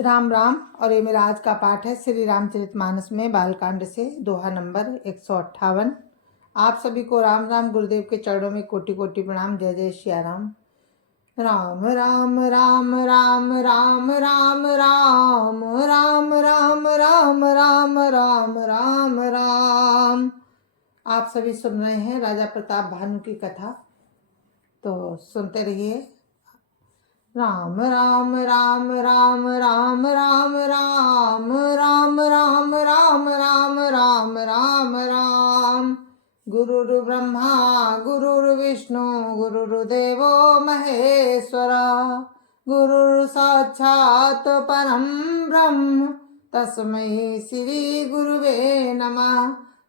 राम राम। और ये मेरा आज का पाठ है श्री रामचरितमानस में बालकांड से दोहा नंबर 158। आप सभी को राम राम। गुरुदेव के चरणों में कोटि कोटि प्रणाम। जय जय श्री राम। राम राम राम राम राम राम राम राम राम राम राम राम राम राम। आप सभी सुन रहे हैं राजा प्रताप भानु की कथा, तो सुनते रहिए। राम राम राम राम राम राम राम राम राम राम राम राम राम राम। गुरुर् ब्रह्मा गुरुर्विष्णु गुरुर्देवो महेश्वरा, गुरुर् साक्षात् परं ब्रह्म तस्मै श्री गुरुवे नमः।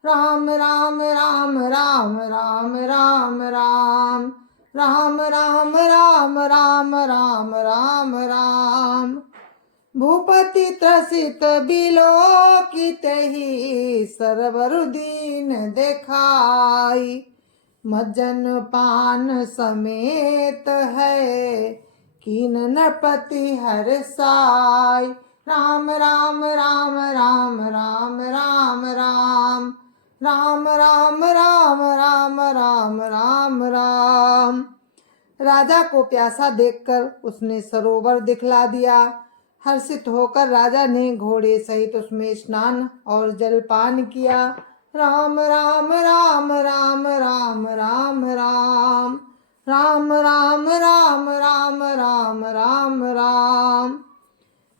राम राम राम राम राम राम राम राम राम राम राम राम राम राम। भूपति त्रसित बिलोकित ही सरवर दीन देखाई, मज्जन पान समेत है कीन नरपति हर साई। राम राम राम राम राम राम राम राम राम राम राम राम राम राम। राजा को प्यासा देखकर उसने सरोवर दिखला दिया। हर्षित होकर राजा ने घोड़े सहित उसमें स्नान और जलपान किया। राम राम राम राम राम राम राम राम राम राम राम राम राम राम।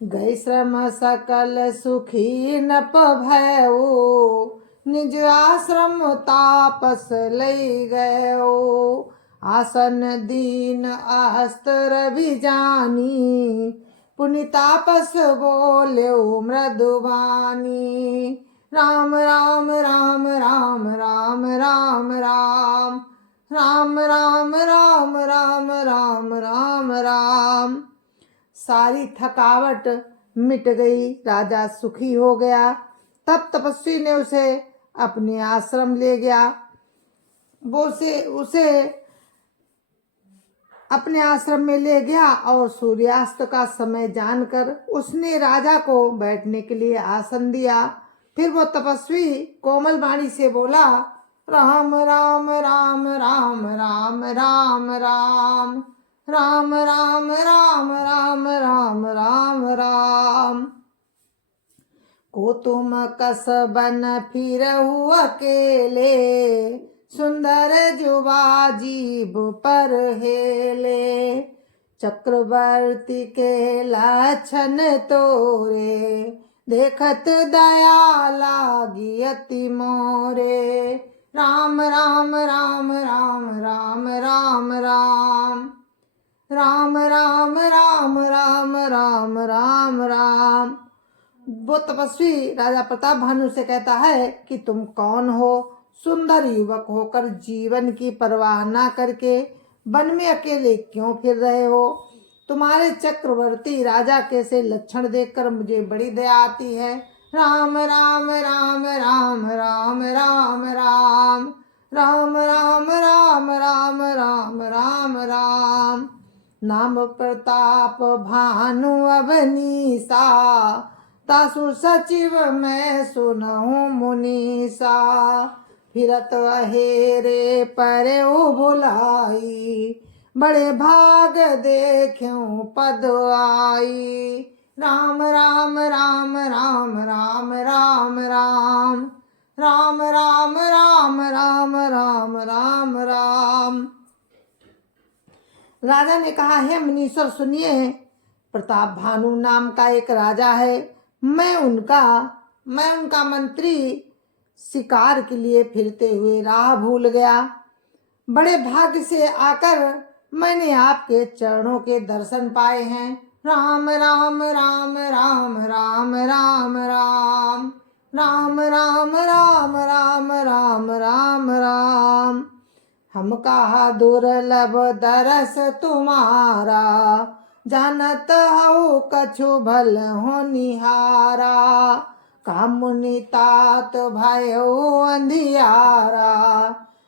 गए श्रम सकल सुखी नप भयऊ, निज आश्रम तापस लई गयो। आसन दीन अस्त्र भी जानी, पुनि तापस बोल्यो मृदुवानी। राम राम राम राम राम राम राम राम राम राम राम राम राम राम। सारी थकावट मिट गई, राजा सुखी हो गया। तब तपस्वी ने उसे अपने आश्रम ले गया। वो उसे अपने आश्रम में ले गया और सूर्यास्त का समय जानकर उसने राजा को बैठने के लिए आसन दिया। फिर वो तपस्वी कोमल वाणी से बोला, राम राम राम राम राम राम राम राम राम राम राम राम राम राम। को तुम कस बन फिरहु अकेले, सुंदर जुबा जीभ पर हेले। चक्रवर्ती के लक्षण तोरे, देखत दया लागी अति मोरे। राम राम राम राम राम राम राम राम राम राम राम राम राम राम। वो तपस्वी राजा प्रताप भानु से कहता है कि तुम कौन हो? सुंदर युवक होकर जीवन की परवाह ना करके वन में अकेले क्यों फिर रहे हो? तुम्हारे चक्रवर्ती राजा के से लक्षण देखकर मुझे बड़ी दया आती है। राम राम राम राम राम राम राम राम राम राम राम राम राम राम। नाम प्रताप भानु अवनीसा, तासु सचिव मैं सुनहु मुनीसा। फिरत अहेरे परे भुलाई, बड़े भाग देख्यूं पद आई। राम राम राम राम राम राम राम राम राम राम राम राम राम राम। राजा ने कहा, है मुनीश्वर सुनिए, प्रताप भानु नाम का एक राजा है। मैं उनका मंत्री शिकार के लिए फिरते हुए राह भूल गया। बड़े भाग्य से आकर मैंने आपके चरणों के दर्शन पाए हैं। राम राम राम राम राम राम राम राम राम राम राम राम राम राम। हम कहा दुर्लभ दरस तुम्हारा, जानत हऊ कछु भल होनिहारा। कामुनि तात भयो अंधियारा,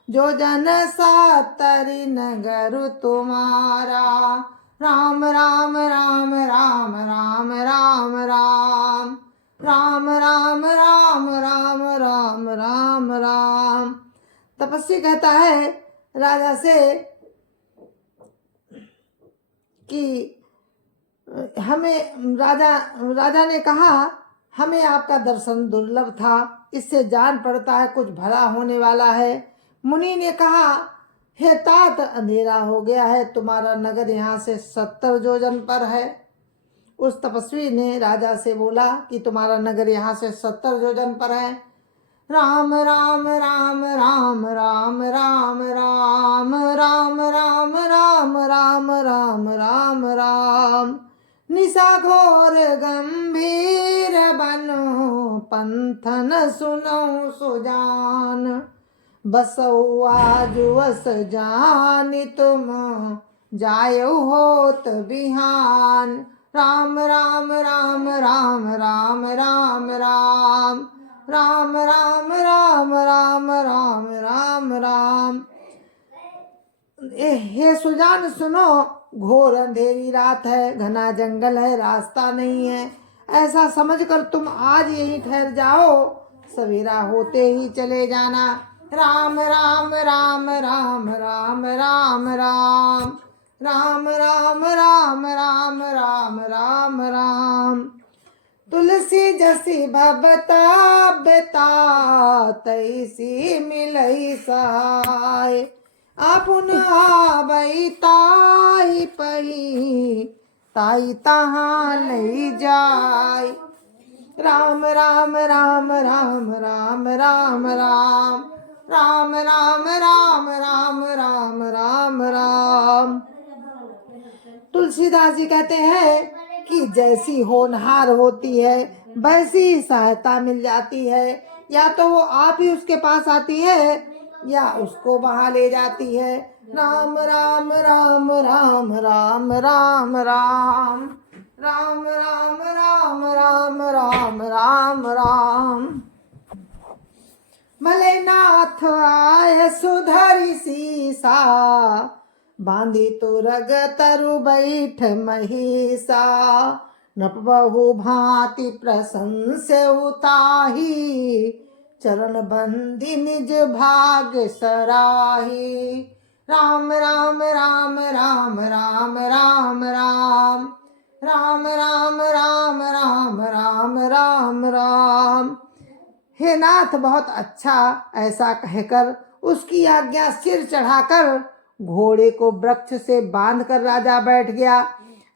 जो जन सातरि नगर तुम्हारा। राम राम राम राम राम राम राम राम राम राम राम राम राम राम। तपस्वी कहता है राजा से कि हमें राजा ने कहा हमें आपका दर्शन दुर्लभ था, इससे जान पड़ता है कुछ भला होने वाला है। मुनि ने कहा हे तात, अंधेरा हो गया है, तुम्हारा नगर यहाँ से 70 योजन पर है। उस तपस्वी ने राजा से बोला कि तुम्हारा नगर यहाँ से 70 योजन पर है। राम राम राम राम राम राम राम राम राम राम राम राम राम राम। निशा घोर गंभीर बनो, पंथन सुनो सुजान, बसौ आज वस जानि तुम, जायौ होत बिहान। राम राम राम राम राम राम राम राम राम राम राम राम राम राम। हे सुजान सुनो, घोर अंधेरी रात है, घना जंगल है, रास्ता नहीं है, ऐसा समझकर तुम आज यहीं ठहर जाओ, सवेरा होते ही चले जाना। राम राम राम राम राम राम राम राम राम राम राम राम राम राम। तुलसी जसी भबता बेता, तैसी मिलई सहाय, आपुन आबई ताई पही, ताई तहाँ लई जाय। राम राम राम राम राम राम राम राम राम राम राम राम राम राम। तुलसीदास जी कहते हैं कि जैसी होनहार होती है वैसी सहायता मिल जाती है, या तो वो आप ही उसके पास आती है या उसको वहां ले जाती है। राम राम राम राम राम राम राम राम राम राम राम राम राम राम। भले नाथ आए सुधरि सीसा, बांधी तो रग तरु बैठ महिषा, नप बहु भांति प्रशंस्य उताही, चरण बंदी निज भाग सराही। राम राम राम राम राम राम राम राम राम राम राम राम राम राम। हे नाथ बहुत अच्छा, ऐसा कहकर उसकी आज्ञा सिर चढ़ाकर घोड़े को वृक्ष से बांधकर राजा बैठ गया।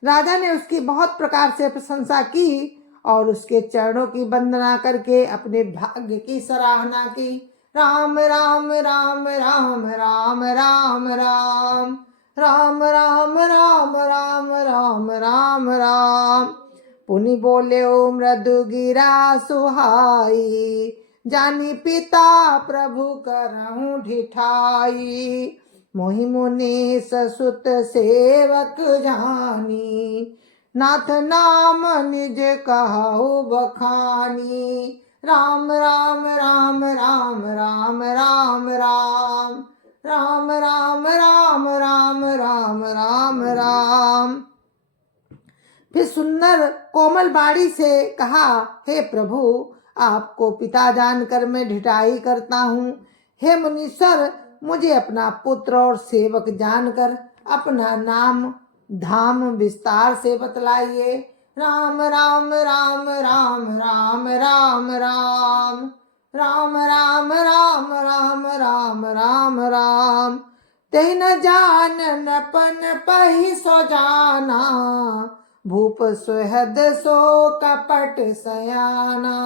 राजा ने उसकी बहुत प्रकार से प्रशंसा की और उसके चरणों की वंदना करके अपने भाग्य की सराहना की। राम राम राम राम राम राम राम राम राम राम राम राम राम राम। पुनि बोले ओ मृदु गिरा सुहाई, जानी पिता प्रभु करहूँ ढिठाई, मोहि मुनि ससुत सेवक जानी, नाथ नाम निज कहु बखानी। राम राम राम राम राम राम राम राम राम राम राम राम राम राम। फिर सुंदर कोमल बाड़ी से कहा हे प्रभु, आपको पिता जानकर मैं ढिठाई करता हूँ। हे मुनीश्वर, मुझे अपना पुत्र और सेवक जानकर अपना नाम धाम विस्तार से बतलाइए। राम राम राम राम राम राम राम राम राम राम राम राम राम राम। तेहि न जान नपन पहि सो जाना, भूप सुहद सो कपट सयाना,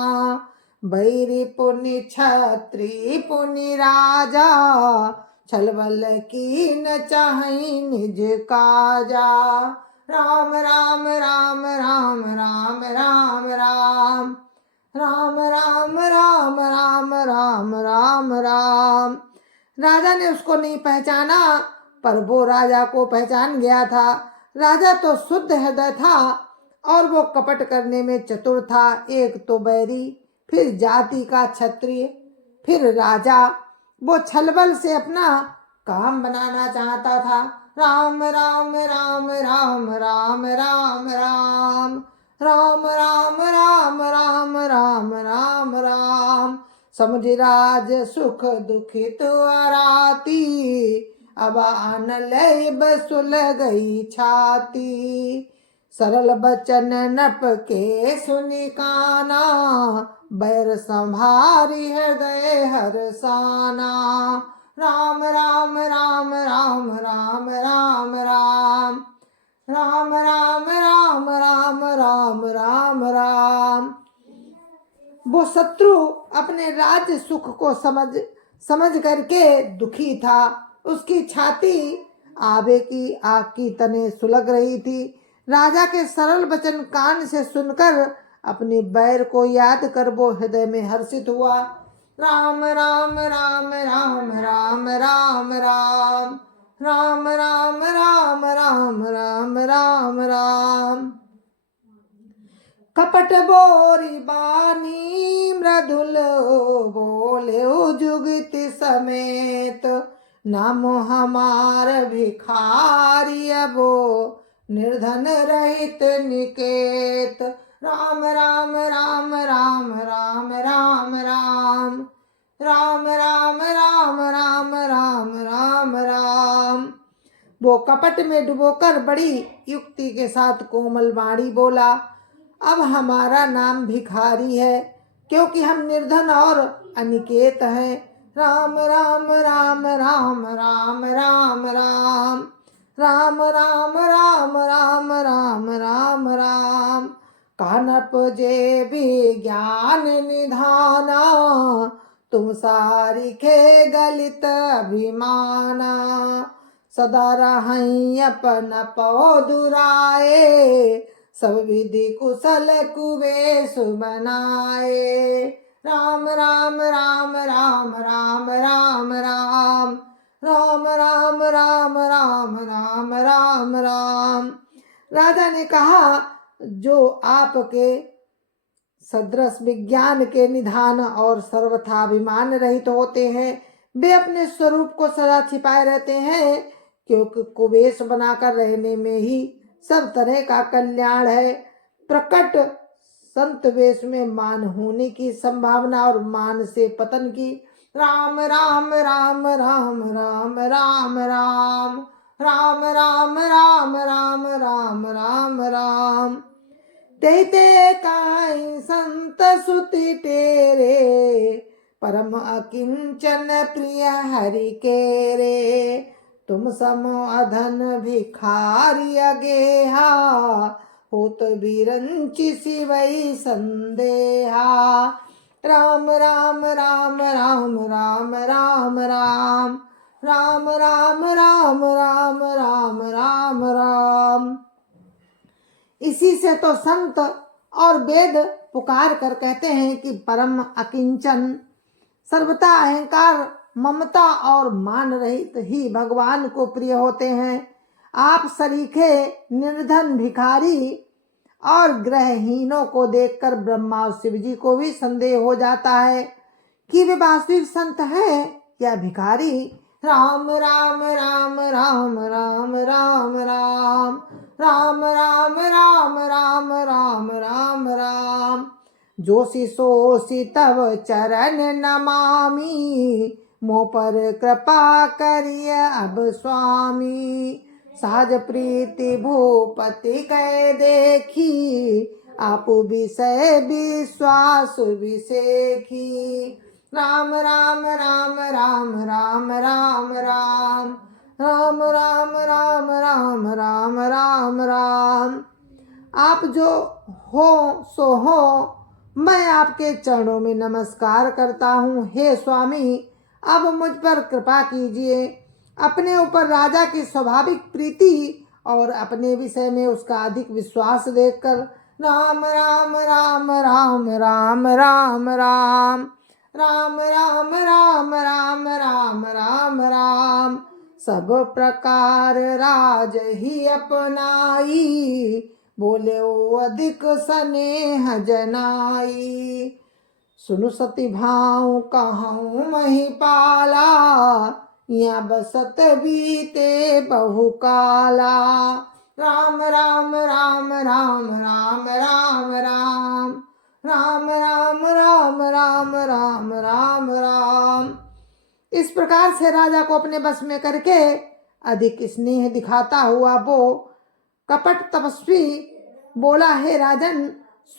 बैरी पुनि छत्री पुनि राजा, छलबल की न चाहि निज काजा। राम राम राम राम राम राम राम राम राम राम राम राम राम राम। राजा ने उसको नहीं पहचाना, पर वो राजा को पहचान गया था। राजा तो शुद्ध हृदय था और वो कपट करने में चतुर था। एक तो बैरी, फिर जाति का क्षत्रिय, फिर राजा। वो छलबल से अपना काम बनाना चाहता था। राम राम राम राम राम राम राम राम राम राम राम राम राम राम। समझ राज सुख दुखित आराती, अब आन लय बसुल गई छाती। सरल बचन नप के सुनि काना, बैर संभारी हृदय हरसाना। राम राम राम राम राम राम राम राम राम राम राम राम राम राम। वो शत्रु अपने राज्य सुख को समझ करके दुखी था। उसकी छाती आबे की आग की तने सुलग रही थी। राजा के सरल वचन कान से सुनकर अपने बैर को याद कर वो हृदय में हर्षित हुआ। राम राम राम राम राम राम राम राम राम राम राम राम राम राम। कपट बोरी बानी मृदुल बोले जुगत समेत, नाम हमार भिखारी अबो निर्धन रहित निकेत। राम राम राम राम राम राम राम राम राम राम राम राम राम राम। वो कपट में डुबोकर बड़ी युक्ति के साथ कोमल वाणी बोला, अब हमारा नाम भिखारी है, क्योंकि हम निर्धन और अनिकेत हैं। राम राम राम राम राम राम राम राम राम राम राम राम राम राम। कानप जे भी ज्ञान निधाना, तुम सारिखे गलित अभिमाना। सदा रहई अपन पौदुराए, सब विधि कुशल कुबेश बनाए। राम राम राम राम राम राम राम राम राम राम राम राम राम राम। राजा ने कहा, जो आपके सदृश विज्ञान के निधान और सर्वथा अभिमान रहित होते हैं, वे अपने स्वरूप को सदा छिपाए रहते हैं, क्योंकि कुबेश बनाकर रहने में ही सब तरह का कल्याण है। प्रकट संत वेश में मान होने की संभावना और मान से पतन की। राम राम राम राम राम राम राम राम राम राम राम राम राम राम। ते काई संत सुति तेरे, परम अकिंचन प्रिय हरि के रे। तुम समो अधन भिखारी अगेहा, होत बिरंचि सिवई संदेहा। राम राम राम राम राम राम राम राम राम राम राम राम राम राम। इसी से तो संत और वेद पुकार कर कहते हैं कि परम अकिंचन, सर्वथा अहंकार ममता और मान रहित ही भगवान को प्रिय होते हैं। आप सरीखे निर्धन भिखारी और ग्रहहीनों को देखकर ब्रह्मा और शिव जी को भी संदेह हो जाता है कि वे वास्तविक संत हैं या भिखारी। राम राम राम राम राम राम राम राम राम राम राम राम राम राम। जोशी सोशी तव चरण नमामि, मोह पर कृपा करिय अब स्वामी। सहज प्रीति भूपति कह देखी, आप विषय विश्वास विसेखी। राम राम राम राम राम राम राम राम राम राम राम राम राम राम। आप जो हो सो हो, मैं आपके चरणों में नमस्कार करता हूँ। हे स्वामी, अब मुझ पर कृपा कीजिए। अपने ऊपर राजा की स्वाभाविक प्रीति और अपने विषय में उसका अधिक विश्वास देखकर राम राम राम राम राम राम राम राम राम राम राम राम राम राम। सब प्रकार राज ही अपनाई, बोले ओ अधिक स्नेह जनाई। सुनु सती भाव कहूँ मही पाला, यहाँ बसत बीते बहु काला। राम राम राम राम राम राम राम राम राम राम राम राम राम राम। इस प्रकार से राजा को अपने बस में करके अधिक स्नेह दिखाता हुआ वो कपट तपस्वी बोला, हे राजन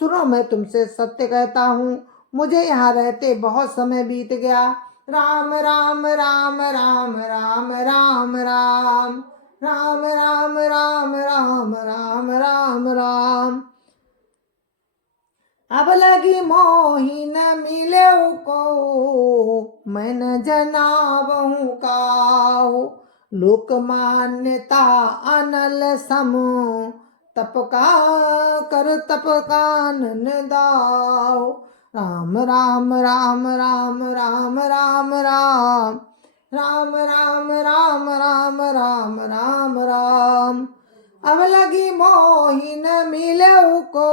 सुनो, मैं तुमसे सत्य कहता हूँ, मुझे यहाँ रहते बहुत समय बीत गया। राम राम राम राम राम राम राम राम राम राम राम राम राम राम। अब लगी मोही न मिले को, मैं न जनावहूँ काहू। लोक मान्यता अनल सम, तप का कर तप कानन दाओ। राम राम राम राम राम राम राम राम राम राम राम राम राम राम। अब लगी मोही न मिले को,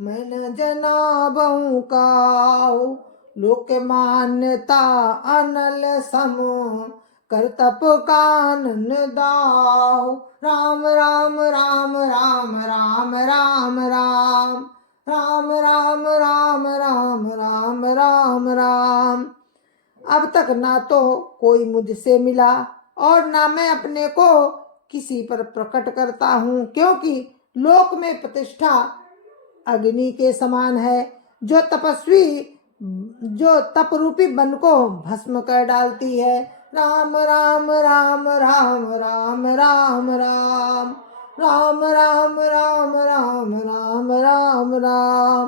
मैं न जनाबहूँ काहू। लोक मान्यता अनल सम, कर तप कानन दाओ। राम राम राम राम राम राम राम राम राम राम राम राम राम राम। अब तक ना तो कोई मुझसे मिला और ना मैं अपने को किसी पर प्रकट करता हूँ, क्योंकि लोक में प्रतिष्ठा अग्नि के समान है, जो तप रूपी बन को भस्म कर डालती है। राम राम राम राम राम राम राम राम राम राम राम राम राम राम।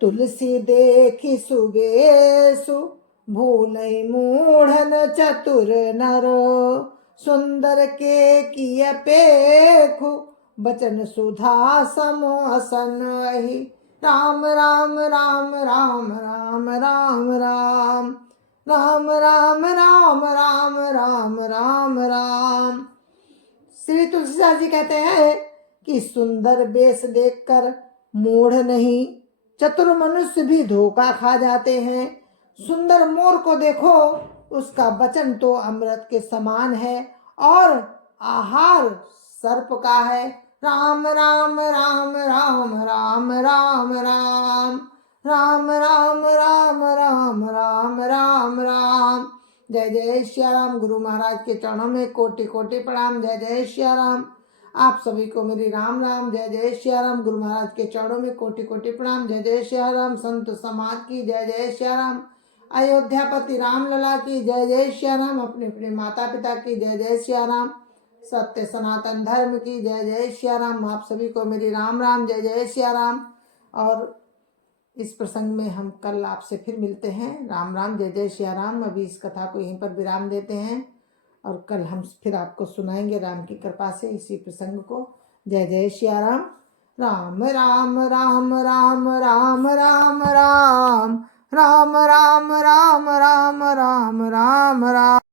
तुलसी देखी सुबेसु, भूलै मूढ़न चतुर नर। सुंदर के किय पेखु, बचन सुधा सम असन अहि। राम राम राम राम राम राम राम राम राम राम राम राम राम राम। श्री तुलसीदास जी कहते हैं कि सुंदर वेश देखकर मूढ़ नहीं, चतुर मनुष्य भी धोखा खा जाते हैं। सुंदर मोर को देखो, उसका वचन तो अमृत के समान है और आहार सर्प का है। राम राम राम राम राम राम राम राम राम राम राम राम राम राम। जय जय श्री राम। गुरु महाराज के चरणों में कोटि कोटि प्रणाम। जय जय श्री राम। आप सभी को मेरी राम राम। जय जय श्री राम। गुरु महाराज के चरणों में कोटि कोटि प्रणाम। जय जय श्री राम। संत समाज की जय जय श्री राम। अयोध्यापति राम लला की जय जय श्री राम। अपने अपने माता पिता की जय जय श्री राम। सत्य सनातन धर्म की जय जय श्री राम। आप सभी को मेरी राम राम। जय जय श्री राम। और इस प्रसंग में हम कल आपसे फिर मिलते हैं। राम राम। जय जय श्री राम। अभी इस कथा को यहीं पर विराम देते हैं और कल हम फिर आपको सुनाएंगे राम की कृपा से इसी प्रसंग को। जय जय श्री राम। राम राम राम राम राम राम राम राम राम राम राम राम राम राम।